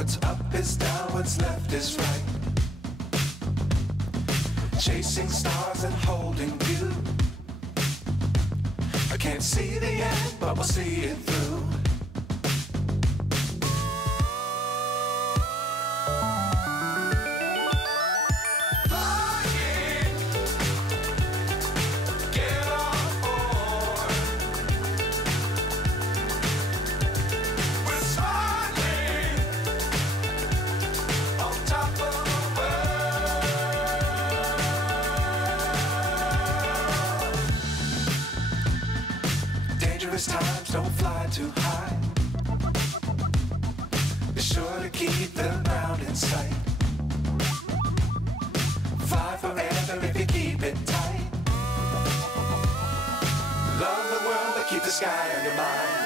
What's up is down, what's left is right. Chasing stars and holding you. I can't see the end, but we'll see it through. Dangerous times, don't fly too high. Be sure to keep the ground in sight. Fly forever if you keep it tight. Love the world, but keep the sky on your mind.